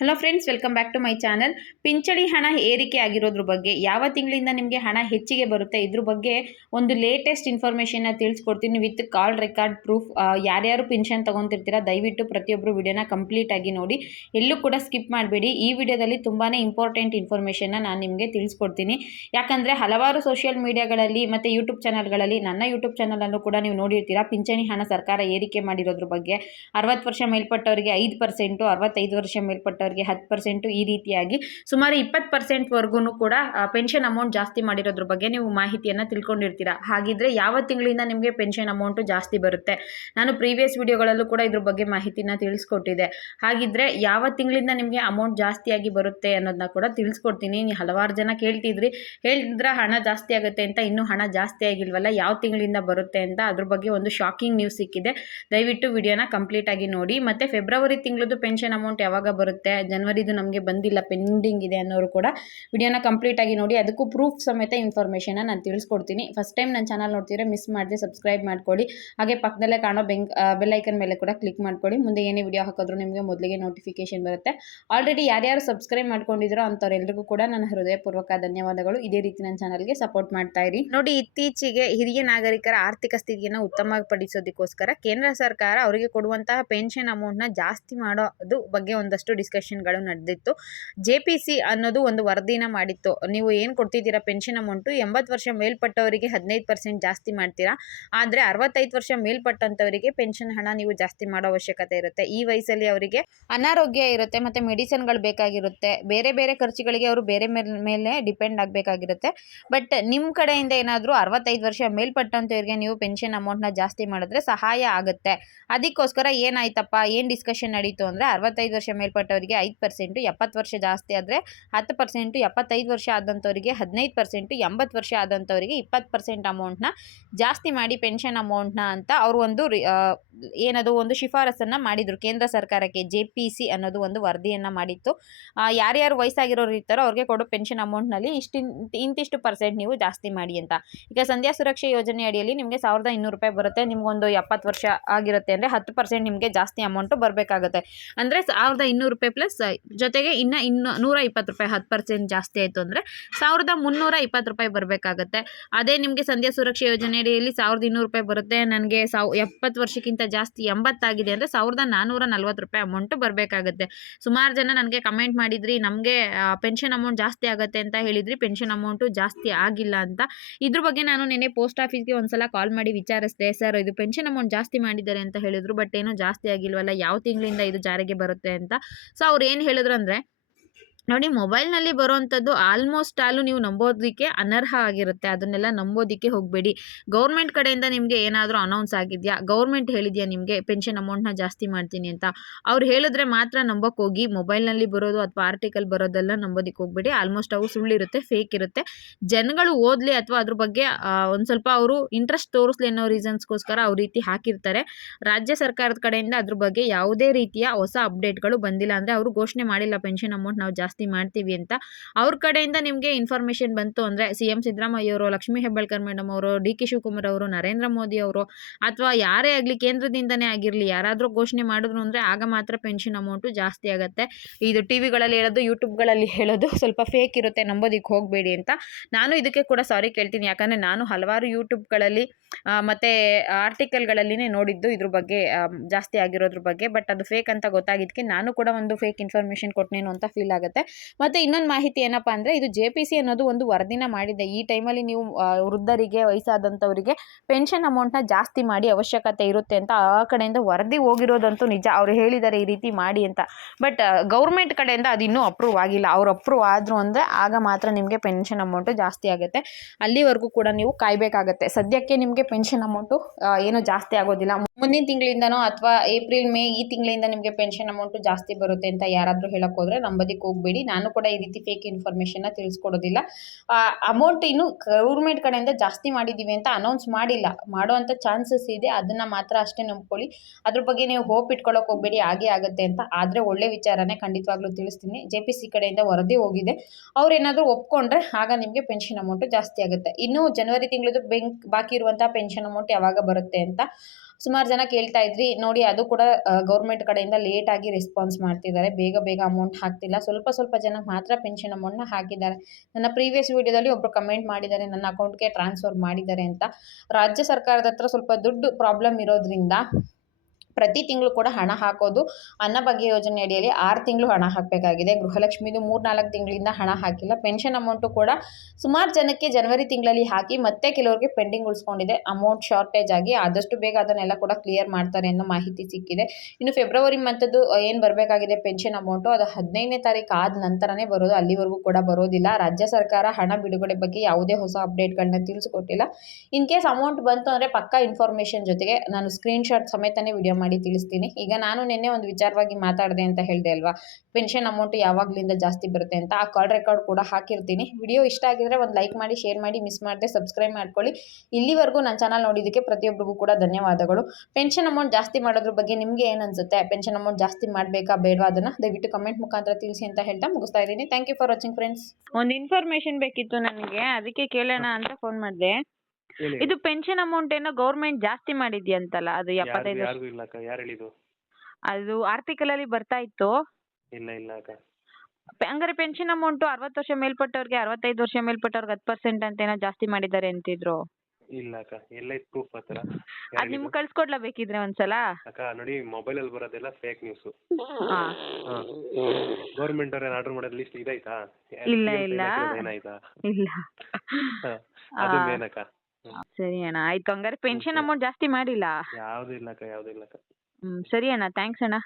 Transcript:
Hello friends, welcome back to my channel. ಪಿಂಚಣಿ ಹಣ ಏರಿಕೆ ಆಗಿರೋದ್ರ ಬಗ್ಗೆ, ಯಾವ ತಿಂಗಳಿಂದ ನಿಮಗೆ ಹಣ ಹೆಚ್ಚಿಗೆ ಬರುತ್ತೆ, ಇದ್ರ ಬಗ್ಗೆ ಒಂದು ಲೇಟೆಸ್ಟ್ ಇನ್ಫಾರ್ಮೇಷನ್ನ ತಿಳಿಸ್ಕೊಡ್ತೀನಿ ವಿತ್ ಕಾಲ್ ರೆಕಾರ್ಡ್ ಪ್ರೂಫ್. ಯಾರ್ಯಾರು ಪಿನ್ಷನ್ ತೊಗೊತಿರ್ತೀರಾ ದಯವಿಟ್ಟು ಪ್ರತಿಯೊಬ್ಬರು ವಿಡಿಯೋನ ಕಂಪ್ಲೀಟ್ ಆಗಿ ನೋಡಿ, ಎಲ್ಲೂ ಕೂಡ ಸ್ಕಿಪ್ ಮಾಡಬೇಡಿ. ಈ ವಿಡಿಯೋದಲ್ಲಿ ತುಂಬಾ ಇಂಪಾರ್ಟೆಂಟ್ ಇನ್ಫಾರ್ಮೇಷನ್ನ ನಾನು ನಿಮಗೆ ತಿಳಿಸ್ಕೊಡ್ತೀನಿ. ಯಾಕಂದರೆ ಹಲವಾರು ಸೋಷಿಯಲ್ ಮೀಡಿಯಾಗಳಲ್ಲಿ ಮತ್ತು ಯೂಟ್ಯೂಬ್ ಚಾನಲ್ಗಳಲ್ಲಿ, ನನ್ನ ಯೂಟ್ಯೂಬ್ ಚಾನಲಲ್ಲೂ ಕೂಡ ನೀವು ನೋಡಿರ್ತೀರಾ, ಪಿಂಚಣಿ ಹಣ ಸರ್ಕಾರ ಏರಿಕೆ ಮಾಡಿರೋದ್ರ ಬಗ್ಗೆ. 60 ವರ್ಷ ಮೇಲ್ಪಟ್ಟವರಿಗೆ 5%, 65 ವರ್ಷ ಮೇಲ್ಪಟ್ಟವರಿಗೆ 10%, ಈ ರೀತಿಯಾಗಿ ಸುಮಾರು 20%ವರೆಗೂ ಕೂಡ ಪೆನ್ಷನ್ ಅಮೌಂಟ್ ಜಾಸ್ತಿ ಮಾಡಿರೋದ್ರ ಬಗ್ಗೆ ನೀವು ಮಾಹಿತಿಯನ್ನು ತಿಳ್ಕೊಂಡಿರ್ತೀರಾ. ಹಾಗಿದ್ರೆ ಯಾವ ತಿಂಗಳಿಂದ ನಿಮಗೆ ಪೆನ್ಷನ್ ಅಮೌಂಟು ಜಾಸ್ತಿ ಬರುತ್ತೆ, ನಾನು ಪ್ರೀವಿಯಸ್ ವಿಡಿಯೋಗಳಲ್ಲೂ ಕೂಡ ಇದ್ರ ಬಗ್ಗೆ ಮಾಹಿತಿನ ತಿಳಿಸ್ಕೊಟ್ಟಿದ್ದೆ. ಹಾಗಿದ್ರೆ ಯಾವ ತಿಂಗಳಿಂದ ನಿಮಗೆ ಅಮೌಂಟ್ ಜಾಸ್ತಿಯಾಗಿ ಬರುತ್ತೆ ಅನ್ನೋದನ್ನ ಕೂಡ ತಿಳಿಸ್ಕೊಡ್ತೀನಿ. ನೀವು ಹಲವಾರು ಜನ ಹೇಳಿದ್ರೆ ಹಣ ಜಾಸ್ತಿ ಆಗುತ್ತೆ ಅಂತ, ಇನ್ನೂ ಹಣ ಜಾಸ್ತಿ ಆಗಿಲ್ವಲ್ಲ, ಯಾವ ತಿಂಗಳಿಂದ ಬರುತ್ತೆ ಅಂತ ಅದ್ರ ಬಗ್ಗೆ ಒಂದು ಶಾಕಿಂಗ್ ನ್ಯೂಸ್ ಸಿಕ್ಕಿದೆ. ದಯವಿಟ್ಟು ವಿಡಿಯೋನ ಕಂಪ್ಲೀಟ್ ಆಗಿ ನೋಡಿ. ಮತ್ತು ಫೆಬ್ರವರಿ ತಿಂಗಳದ್ದು ಪೆನ್ಷನ್ ಅಮೌಂಟ್ ಯಾವಾಗ ಬರುತ್ತೆ, ಜನವರಿದು ನಮಗೆ ಬಂದಿಲ್ಲ, ಪೆಂಡಿಂಗ್ ಇದೆ ಅನ್ನೋರು ಕೂಡ ವಿಡಿಯೋನ ಕಂಪ್ಲೀಟ್ ಆಗಿ ನೋಡಿ. ಅದಕ್ಕೂ ಪ್ರೂಫ್ ಸಮೇತ ಇನ್ಫಾರ್ಮೇಷನ್ ನಾನು ತಿಳಿಸ್ಕೊಡ್ತೀನಿ. ಫಸ್ಟ್ ಟೈಮ್ ನನ್ನ ಚಾನಲ್ ನೋಡ್ತಿದ್ರೆ ಮಿಸ್ ಮಾಡದೆ ಸಬ್ಸ್ಕ್ರೈಬ್ ಮಾಡ್ಕೊಳ್ಳಿ. ಹಾಗೆ ಪಕ್ಕದಲ್ಲೇ ಕಾಣೋ ಬೆಲ್ ಐಕನ್ ಮೇಲೆ ಕೂಡ ಕ್ಲಿಕ್ ಮಾಡ್ಕೊಳ್ಳಿ. ಮುಂದೆ ಏನೇ ವಿಡಿಯೋ ಹಾಕಿದ್ರು ನಿಮಗೆ ಮೊದಲಿಗೆ ನೋಟಿಫಿಕೇಶನ್ ಬರುತ್ತೆ. ಆಲ್ರೆಡಿ ಯಾರ್ಯಾರು ಸಬ್ಸ್ಕ್ರೈಬ್ ಮಾಡ್ಕೊಂಡಿದ್ರೋ ಅಂಥವ್ರೆಲ್ಲರಿಗೂ ಕೂಡ ನನ್ನ ಹೃದಯಪೂರ್ವಕ ಧನ್ಯವಾದಗಳು. ಇದೇ ರೀತಿ ನನ್ನ ಚಾನಲ್ಗೆ ಸಪೋರ್ಟ್ ಮಾಡ್ತಾ ಇರಿ. ನೋಡಿ, ಇತ್ತೀಚೆಗೆ ಹಿರಿಯ ನಾಗರಿಕರ ಆರ್ಥಿಕ ಸ್ಥಿತಿಯನ್ನು ಉತ್ತಮಪಡಿಸೋದಕ್ಕೋಸ್ಕರ ಕೇಂದ್ರ ಸರ್ಕಾರ ಅವರಿಗೆ ಕೊಡುವಂತಹ ಪೆನ್ಷನ್ ಅಮೌಂಟ್ನ ಜಾಸ್ತಿ ಮಾಡೋದು ಬಗ್ಗೆ ಒಂದಷ್ಟು ಡಿಸ್ಕಷನ್ಗಳು ನಡೆದಿತ್ತು. JPC ಅನ್ನೋದು ಒಂದು ವರದಿನ ಮಾಡಿತ್ತು. ನೀವು ಏನು ಕೊಡ್ತಿದ್ದೀರಾ ಪೆನ್ಷನ್ ಅಮೌಂಟು, 80 ವರ್ಷ ಮೇಲ್ಪಟ್ಟವರಿಗೆ 15% ಜಾಸ್ತಿ ಮಾಡ್ತೀರಾ, ಆದರೆ 65 ವರ್ಷ ಮೇಲ್ಪಟ್ಟಂಥವರಿಗೆ ಪೆನ್ಷನ್ ಹಣ ನೀವು ಜಾಸ್ತಿ ಮಾಡೋ ಅವಶ್ಯಕತೆ ಇರುತ್ತೆ. ಈ ವಯಸ್ಸಲ್ಲಿ ಅವರಿಗೆ ಅನಾರೋಗ್ಯ ಇರುತ್ತೆ ಮತ್ತು ಮೆಡಿಸಿನ್ಗಳು ಬೇಕಾಗಿರುತ್ತೆ, ಬೇರೆ ಬೇರೆ ಖರ್ಚುಗಳಿಗೆ ಅವರು ಬೇರೆ ಮೇಲೆ ಡಿಪೆಂಡ್ ಆಗಬೇಕಾಗಿರುತ್ತೆ. ಬಟ್ ನಿಮ್ಮ ಕಡೆಯಿಂದ ಏನಾದರೂ 65 ವರ್ಷ ಮೇಲ್ಪಟ್ಟಂಥವ್ರಿಗೆ ನೀವು ಪೆನ್ಷನ್ ಅಮೌಂಟ್ನ ಜಾಸ್ತಿ ಮಾಡಿದ್ರೆ ಸಹಾಯ ಆಗುತ್ತೆ. ಅದಕ್ಕೋಸ್ಕರ ಏನಾಯ್ತಪ್ಪ, ಏನು ಡಿಸ್ಕಷನ್ ನಡೀತು ಅಂದರೆ, 65 ವರ್ಷ ಮೇಲ್ಪಟ್ಟವರಿಗೆ 5%, 70 ವರ್ಷ ಜಾಸ್ತಿ ಆದರೆ 10%, 75 ವರ್ಷ ಆದಂಥವರಿಗೆ 15%, 80 ವರ್ಷ ಆದಂಥವರಿಗೆ 20% ಅಮೌಂಟ್ನ ಜಾಸ್ತಿ ಮಾಡಿ ಪೆನ್ಷನ್ ಅಮೌಂಟ್ನ ಅಂತ ಅವರು ಏನದು ಒಂದು ಶಿಫಾರಸನ್ನು ಮಾಡಿದರು ಕೇಂದ್ರ ಸರ್ಕಾರಕ್ಕೆ. JPC ಅನ್ನೋದು ಒಂದು ವರದಿಯನ್ನು ಮಾಡಿತ್ತು. ಯಾರ್ಯಾರು ವಯಸ್ಸಾಗಿರೋರು ಇರ್ತಾರೋ ಅವ್ರಿಗೆ ಕೊಡೋ ಪೆನ್ಷನ್ ಅಮೌಂಟ್ನಲ್ಲಿ ಇಂತಿಷ್ಟು ಪರ್ಸೆಂಟ್ ನೀವು ಜಾಸ್ತಿ ಮಾಡಿ ಅಂತ. ಈಗ ಸಂಧ್ಯಾ ಸುರಕ್ಷೆ ಯೋಜನೆ ಅಡಿಯಲ್ಲಿ ನಿಮಗೆ 1200 ರೂಪಾಯಿ ಬರುತ್ತೆ. ನಿಮಗೊಂದು 70 ವರ್ಷ ಆಗಿರುತ್ತೆ ಅಂದರೆ 10% ನಿಮಗೆ ಜಾಸ್ತಿ ಅಮೌಂಟು ಬರಬೇಕಾಗುತ್ತೆ. ಅಂದರೆ 1200 ರೂಪಾಯಿ ಪ್ಲಸ್ ಜೊತೆಗೆ ಇನ್ನು 120 ರೂಪಾಯಿ 10% ಜಾಸ್ತಿ ಆಯಿತು ಅಂದರೆ 1320 ರೂಪಾಯಿ ಬರಬೇಕಾಗತ್ತೆ. ಅದೇ ನಿಮಗೆ ಸಂಧ್ಯಾ ಸುರಕ್ಷೆ ಯೋಜನೆ ಅಡಿಯಲ್ಲಿ 1200 ರೂಪಾಯಿ ಬರುತ್ತೆ, ನನಗೆ 70 ವರ್ಷಕ್ಕಿಂತ ಜಾಸ್ತಿ 80 ಆಗಿದೆ ಅಂದರೆ 1440 ರೂಪಾಯಿ ಅಮೌಂಟು ಬರಬೇಕಾಗತ್ತೆ. ಸುಮಾರು ಜನ ನನಗೆ ಕಮೆಂಟ್ ಮಾಡಿದ್ರಿ, ನಮಗೆ ಪೆನ್ಷನ್ ಅಮೌಂಟ್ ಜಾಸ್ತಿ ಆಗುತ್ತೆ ಅಂತ ಹೇಳಿದ್ರಿ, ಪೆನ್ಷನ್ ಅಮೌಂಟು ಜಾಸ್ತಿ ಆಗಿಲ್ಲ ಅಂತ. ಇದ್ರ ಬಗ್ಗೆ ನಾನು ನೆನ್ನೆ ಪೋಸ್ಟ್ ಆಫೀಸ್ಗೆ ಒಂದ್ಸಲ ಕಾಲ್ ಮಾಡಿ ವಿಚಾರಿಸಿದೆ, ಸರ್ ಇದು ಪೆನ್ಷನ್ ಅಮೌಂಟ್ ಜಾಸ್ತಿ ಮಾಡಿದ್ದಾರೆ ಅಂತ ಹೇಳಿದ್ರು, ಬಟ್ ಏನೂ ಜಾಸ್ತಿ ಆಗಿಲ್ವಲ್ಲ, ಯಾವ ತಿಂಗಳಿಂದ ಇದು ಜಾರಿಗೆ ಬರುತ್ತೆ ಅಂತ. ಸೊ ಅವ್ರು ಏನು ಹೇಳಿದ್ರು ಅಂದರೆ, ನೋಡಿ, ಮೊಬೈಲ್ನಲ್ಲಿ ಬರೋವಂಥದ್ದು ಆಲ್ಮೋಸ್ಟ್ ನೀವು ನಂಬೋದಕ್ಕೆ ಅನರ್ಹ ಆಗಿರುತ್ತೆ, ಅದನ್ನೆಲ್ಲ ನಂಬೋದಕ್ಕೆ ಹೋಗಬೇಡಿ. ಗೌರ್ಮೆಂಟ್ ಕಡೆಯಿಂದ ನಿಮಗೆ ಏನಾದರೂ ಅನೌನ್ಸ್ ಆಗಿದೆಯಾ, ಗೌರ್ಮೆಂಟ್ ಹೇಳಿದೆಯಾ ನಿಮಗೆ ಪೆನ್ಷನ್ ಅಮೌಂಟ್ನ ಜಾಸ್ತಿ ಮಾಡ್ತೀನಿ ಅಂತ, ಅವ್ರು ಹೇಳಿದ್ರೆ ಮಾತ್ರ ನಂಬೋಕ್ಕೆ ಹೋಗಿ. ಮೊಬೈಲ್ನಲ್ಲಿ ಬರೋದು ಅಥವಾ ಆರ್ಟಿಕಲ್ ಬರೋದೆಲ್ಲ ನಂಬೋದಕ್ಕೆ ಹೋಗಬೇಡಿ. ಆಲ್ಮೋಸ್ಟ್ ಅವು ಸುಳ್ಳಿರುತ್ತೆ, ಫೇಕ್ ಇರುತ್ತೆ. ಜನಗಳು ಓದಲಿ ಅಥವಾ ಅದ್ರ ಬಗ್ಗೆ ಒಂದು ಸ್ವಲ್ಪ ಅವರು ಇಂಟ್ರೆಸ್ಟ್ ತೋರಿಸ್ಲಿ ಅನ್ನೋ ರೀಸನ್ಸ್ಗೋಸ್ಕರ ಅವ್ರ ರೀತಿ ಹಾಕಿರ್ತಾರೆ. ರಾಜ್ಯ ಸರ್ಕಾರದ ಕಡೆಯಿಂದ ಅದ್ರ ಬಗ್ಗೆ ಯಾವುದೇ ರೀತಿಯ ಹೊಸ ಅಪ್ಡೇಟ್ಗಳು ಬಂದಿಲ್ಲ. ಅಂದರೆ ಅವರು ಘೋಷಣೆ ಮಾಡಿಲ್ಲ ಪೆನ್ಷನ್ ಅಮೌಂಟ್ ನಾವು ಜಾಸ್ತಿ ಮಾಡ್ತೀವಿ ಅಂತ. ಅವ್ರ ಕಡೆಯಿಂದ ನಿಮಗೆ ಇನ್ಫಾರ್ಮೇಷನ್ ಬಂತು ಅಂದರೆ, CM ಸಿದ್ದರಾಮಯ್ಯ ಅವರು, ಲಕ್ಷ್ಮೀ ಹೆಬ್ಬಾಳ್ಕರ್ ಮೇಡಮ್ ಅವರು, DK ಶಿವಕುಮಾರ್ ಅವರು, ನರೇಂದ್ರ ಮೋದಿ ಅವರು, ಅಥವಾ ಯಾರೇ ಆಗಲಿ, ಕೇಂದ್ರದಿಂದನೇ ಆಗಿರಲಿ, ಯಾರಾದರೂ ಘೋಷಣೆ ಮಾಡಿದ್ರು ಅಂದರೆ ಆಗ ಮಾತ್ರ ಪೆನ್ಷನ್ ಅಮೌಂಟು ಜಾಸ್ತಿ ಆಗುತ್ತೆ. ಇದು ಟಿವಿಗಳಲ್ಲಿ ಹೇಳೋದು, ಯೂಟ್ಯೂಬ್ಗಳಲ್ಲಿ ಹೇಳೋದು ಸ್ವಲ್ಪ ಫೇಕ್ ಇರುತ್ತೆ, ನಂಬೋದಕ್ಕೆ ಹೋಗಬೇಡಿ ಅಂತ ನಾನು ಇದಕ್ಕೆ ಕೂಡ ಸಾರಿ ಕೇಳ್ತೀನಿ. ಯಾಕಂದರೆ ನಾನು ಹಲವಾರು ಯೂಟ್ಯೂಬ್ಗಳಲ್ಲಿ ಮತ್ತು ಆರ್ಟಿಕಲ್ಗಳಲ್ಲಿನೇ ನೋಡಿದ್ದು ಇದ್ರ ಬಗ್ಗೆ, ಜಾಸ್ತಿ ಆಗಿರೋದ್ರ ಬಗ್ಗೆ. ಬಟ್ ಅದು ಫೇಕ್ ಅಂತ ಗೊತ್ತಾಗಿದ್ದಕ್ಕೆ ನಾನು ಕೂಡ ಒಂದು ಫೇಕ್ ಇನ್ಫಾರ್ಮೇಷನ್ ಕೊಟ್ಟನೇನು ಅಂತ ಫೀಲ್ ಆಗುತ್ತೆ. ಮತ್ತು ಇನ್ನೊಂದು ಮಾಹಿತಿ ಏನಪ್ಪ ಅಂದರೆ, ಇದು JPC ಅನ್ನೋದು ಒಂದು ವರದಿನ ಮಾಡಿದೆ. ಈ ಟೈಮಲ್ಲಿ ನೀವು ವೃದ್ಧರಿಗೆ, ವಯಸ್ಸಾದಂಥವರಿಗೆ ಪೆನ್ಷನ್ ಅಮೌಂಟ್ನ ಜಾಸ್ತಿ ಮಾಡಿ ಅವಶ್ಯಕತೆ ಇರುತ್ತೆ ಅಂತ ಆ ಕಡೆಯಿಂದ ವರದಿ ಹೋಗಿರೋದಂತೂ ನಿಜ. ಅವ್ರು ಹೇಳಿದ್ದಾರೆ ಈ ರೀತಿ ಮಾಡಿ ಅಂತ. ಬಟ್ ಗೌರ್ಮೆಂಟ್ ಕಡೆಯಿಂದ ಅದು ಇನ್ನೂ ಅಪ್ರೂವ್ ಆಗಿಲ್ಲ. ಅವ್ರು ಅಪ್ರೂವ್ ಆದರು ಅಂದರೆ ಆಗ ಮಾತ್ರ ನಿಮಗೆ ಪೆನ್ಷನ್ ಅಮೌಂಟು ಜಾಸ್ತಿ ಆಗುತ್ತೆ. ಅಲ್ಲಿವರೆಗೂ ಕೂಡ ನೀವು ಕಾಯಬೇಕಾಗತ್ತೆ. ಸದ್ಯಕ್ಕೆ ನಿಮಗೆ ಪೆನ್ಷನ್ ಅಮೌಂಟು ಏನೂ ಜಾಸ್ತಿ ಆಗೋದಿಲ್ಲ. ಮುಂದಿನ ತಿಂಗಳಿಂದನೋ ಅಥವಾ ಏಪ್ರಿಲ್ ಮೇ ಈ ತಿಂಗಳಿಂದ ನಿಮಗೆ ಪೆನ್ಷನ್ ಅಮೌಂಟು ಜಾಸ್ತಿ ಬರುತ್ತೆ ಅಂತ ಯಾರಾದರೂ ಹೇಳಕ್ಕೆ ಹೋದರೆ ನಂಬೋದಕ್ಕೆ ಹೋಗಬೇಡಿ. ನಾನು ಕೂಡ ಈ ರೀತಿ ಫೇಕ್ ಇನ್ಫಾರ್ಮೇಷನ್ನ ತಿಳಿಸ್ಕೊಡೋದಿಲ್ಲ. ಅಮೌಂಟ್ ಇನ್ನು ಗೌರ್ಮೆಂಟ್ ಕಡೆಯಿಂದ ಜಾಸ್ತಿ ಮಾಡಿದ್ದೀವಿ ಅಂತ ಅನೌನ್ಸ್ ಮಾಡಿಲ್ಲ, ಮಾಡುವಂಥ ಚಾನ್ಸಸ್ ಇದೆ. ಅದನ್ನು ಮಾತ್ರ ಅಷ್ಟೇ ನಂಬ್ಕೊಳ್ಳಿ. ಅದ್ರ ಬಗ್ಗೆ ನೀವು ಹೋಪ್ ಇಟ್ಕೊಳ್ಳೋಕೆ ಹೋಗಬೇಡಿ ಹಾಗೆ ಆಗುತ್ತೆ ಅಂತ. ಆದರೆ ಒಳ್ಳೆ ವಿಚಾರನೇ, ಖಂಡಿತವಾಗ್ಲೂ ತಿಳಿಸ್ತೀನಿ. JPC ಕಡೆಯಿಂದ ವರದಿ ಹೋಗಿದೆ, ಅವ್ರೇನಾದರೂ ಒಪ್ಕೊಂಡ್ರೆ ಆಗ ನಿಮಗೆ ಪೆನ್ಷನ್ ಅಮೌಂಟು ಜಾಸ್ತಿ ಆಗುತ್ತೆ. ಇನ್ನು ಜನವರಿ ತಿಂಗಳದ್ದು ಬಾಕಿ ಇರುವಂಥ ಪೆನ್ಷನ್ ಅಮೌಂಟ್ ಯಾವಾಗ ಬರುತ್ತೆ ಅಂತ ಸುಮಾರು ಜನ ಕೇಳ್ತಾ ಇದ್ರಿ ನೋಡಿ, ಅದು ಕೂಡ ಗೌರ್ಮೆಂಟ್ ಕಡೆಯಿಂದ ಲೇಟಾಗಿ ರೆಸ್ಪಾನ್ಸ್ ಮಾಡ್ತಿದ್ದಾರೆ, ಬೇಗ ಬೇಗ ಅಮೌಂಟ್ ಹಾಕ್ತಿಲ್ಲ, ಸ್ವಲ್ಪ ಸ್ವಲ್ಪ ಜನ ಮಾತ್ರ ಪೆನ್ಷನ್ ಅಮೌಂಟ್ನ ಹಾಕಿದ್ದಾರೆ. ನನ್ನ ಪ್ರೀವಿಯಸ್ ವಿಡಿಯೋದಲ್ಲಿ ಒಬ್ಬರು ಕಮೆಂಟ್ ಮಾಡಿದ್ದಾರೆ, ನನ್ನ ಅಕೌಂಟ್ಗೆ ಟ್ರಾನ್ಸ್ಫರ್ ಮಾಡಿದ್ದಾರೆ ಅಂತ. ರಾಜ್ಯ ಸರ್ಕಾರದ ಹತ್ರ ಸ್ವಲ್ಪ ದುಡ್ಡು ಪ್ರಾಬ್ಲಮ್ ಇರೋದ್ರಿಂದ ಪ್ರತಿ ತಿಂಗಳು ಕೂಡ ಹಣ ಹಾಕೋದು ಅನ್ನಭಾಗ್ಯ ಯೋಜನೆ ಅಡಿಯಲ್ಲಿ 6 ತಿಂಗಳು ಹಣ ಹಾಕಬೇಕಾಗಿದೆ. ಗೃಹಲಕ್ಷ್ಮಿದು 3-4 ತಿಂಗಳಿಂದ ಹಣ ಹಾಕಿಲ್ಲ. ಪೆನ್ಷನ್ ಅಮೌಂಟು ಕೂಡ ಸುಮಾರು ಜನಕ್ಕೆ ಜನವರಿ ತಿಂಗಳಲ್ಲಿ ಹಾಕಿ ಮತ್ತೆ ಕೆಲವರಿಗೆ ಪೆಂಡಿಂಗ್ ಉಳಿಸ್ಕೊಂಡಿದೆ, ಅಮೌಂಟ್ ಶಾರ್ಟೇಜ್ ಆಗಿ. ಆದಷ್ಟು ಬೇಗ ಅದನ್ನೆಲ್ಲ ಕೂಡ ಕ್ಲಿಯರ್ ಮಾಡ್ತಾರೆ ಅನ್ನೋ ಮಾಹಿತಿ ಸಿಕ್ಕಿದೆ. ಇನ್ನು ಫೆಬ್ರವರಿ ಮಂತದ್ದು ಏನು ಬರಬೇಕಾಗಿದೆ ಪೆನ್ಷನ್ ಅಮೌಂಟು, ಅದು 15ನೇ ತಾರೀಕು ಆದ ನಂತರನೇ ಬರೋದು, ಅಲ್ಲಿವರೆಗೂ ಕೂಡ ಬರೋದಿಲ್ಲ. ರಾಜ್ಯ ಸರ್ಕಾರ ಹಣ ಬಿಡುಗಡೆ ಬಗ್ಗೆ ಯಾವುದೇ ಹೊಸ ಅಪ್ಡೇಟ್ಗಳನ್ನ ತಿಳಿಸ್ಕೊಟ್ಟಿಲ್ಲ. ಇನ್ ಕೇಸ್ ಅಮೌಂಟ್ ಬಂತು ಅಂದರೆ ಪಕ್ಕಾ ಇನ್ಫಾರ್ಮೇಷನ್ ಜೊತೆಗೆ ನಾನು ಸ್ಕ್ರೀನ್ಶಾಟ್ ಸಮೇತನೇ ವಿಡಿಯೋ ಮಾಡಿ ತಿಳಿಸ್ತೀನಿ. ಈಗ ನಾನು ನಿನ್ನೆ ಒಂದು ವಿಚಾರವಾಗಿ ಮಾತಾಡಿದೆ ಅಂತ ಹೇಳಿದೆ ಅಲ್ವಾ, ಪೆನ್ಷನ್ ಅಮೌಂಟ್ ಯಾವಾಗಲಿಂದ ಜಾಸ್ತಿ ಬರುತ್ತೆ ಅಂತ. ಆ ಕಾಲ್ ರೆಕಾರ್ಡ್ ಕೂಡ ಹಾಕಿರ್ತೀನಿ. ವಿಡಿಯೋ ಇಷ್ಟ ಆಗಿದ್ರೆ ಒಂದು ಲೈಕ್ ಮಾಡಿ, ಶೇರ್ ಮಾಡಿ, ಮಿಸ್ ಮಾಡದೆ ಸಬ್ಸ್ಕ್ರೈಬ್ ಮಾಡ್ಕೊಳ್ಳಿ. ಇಲ್ಲಿವರೆಗೂ ನನ್ನ ಚಾನಲ್ ನೋಡಿದ್ದಕ್ಕೆ ಪ್ರತಿಯೊಬ್ಬರಿಗೂ ಕೂಡ ಧನ್ಯವಾದಗಳು. ಪೆನ್ಷನ್ ಅಮೌಂಟ್ ಜಾಸ್ತಿ ಮಾಡೋದ್ರ ಬಗ್ಗೆ ನಿಮಗೆ ಏನು ಅನ್ಸುತ್ತೆ? ಪೆನ್ಷನ್ ಅಮೌಂಟ್ ಜಾಸ್ತಿ ಮಾಡಬೇಕಾ ಬೇಡವಾ? ಅದನ್ನು ದಯವಿಟ್ಟು ಕಮೆಂಟ್ ಮುಖಾಂತರ ತಿಳಿಸಿ ಅಂತ ಹೇಳ್ತಾ ಮುಗಿಸ್ತಾ ಇದ್ದೀನಿ. Thank you for watching friends. ಒಂದು ಇನ್ಫಾರ್ಮೇಶನ್ ಬೇಕಿತ್ತು ನನಗೆ, ಅದಕ್ಕೆ ಕೇಳೋಣ ಅಂತ ಫೋನ್ ಮಾಡಿದೆ. ಹೇಳಿ. ಇದು ಪೆನ್ಷನ್ ಅಮೌಂಟ್ ಏನೋ ಗೌರ್ಮೆಂಟ್ ಜಾಸ್ತಿ ಮಾಡಿದ್ಯಂತಲ್ಲ, ಅದು 75 ಯಾರಿಗೂ ಇಲ್ಲ ಅಕ್ಕ, ಯಾರು ಹೇಳಿದ್ದು? ಅದು ಆರ್ಟಿಕಲ್ ಅಲ್ಲಿ ಬರ್ತಾ ಇತ್ತು. ಇಲ್ಲ ಇಲ್ಲ ಅಕ್ಕ. ಹಂಗಾರೆ ಪೆನ್ಷನ್ ಅಮೌಂಟ್ 60 ವರ್ಷ ಮೇಲ್ಪಟ್ಟವ್ರಿಗೆ 65 ವರ್ಷ ಮೇಲ್ಪಟ್ಟವ್ರಿಗೆ 10% ಅಂತ ಏನೋ ಜಾಸ್ತಿ ಮಾಡಿದ್ದಾರೆ ಅಂತಿದ್ರು. ಇಲ್ಲ ಅಕ್ಕ, ಎಲ್ಲ ಪ್ರೂಫ್ ಹತ್ರ. ಅದ್ ನಿಮ್ಗೆ ಕಳ್ಸ್ಕೊಡ್ಲಾ ಬೇಕಿದ್ರೆ ಒಂದ್ಸಲ? ಅಕ್ಕ ನೋಡಿ, ಮೊಬೈಲ್ ಅಲ್ಲಿ ಬರೋದೆಲ್ಲ ಫೇಕ್ ನ್ಯೂಸ್. ಹಾ. ಗೌರ್ಮೆಂಟ್ ಅವ್ರ ಆರ್ಡರ್ ಮಾಡೋದ್ ಲಿಸ್ಟ್ ಇದಾಯ್ತಾ? ಇಲ್ಲ, ಇಲ್ಲ. ಏನಾಯ್ತಾ? ಇಲ್ಲ. ಅದನ್ನೇನಕ್ಕ? ಸರಿ ಅಣ್ಣ, ಆಯ್ತು. ಹಂಗಾರೆ ಪೆನ್ಷನ್ ಅಮೌಂಟ್ ಜಾಸ್ತಿ ಮಾಡಿಲ್ಲ. ಯಾವ್ದು ಇಲ್ಲ ಅಕ್ಕ, ಯಾವ್ದು ಇಲ್ಲ ಅಕ್ಕ. ಸರಿ ಅಣ್ಣ, ಥ್ಯಾಂಕ್ಸ್ ಅಣ್ಣ.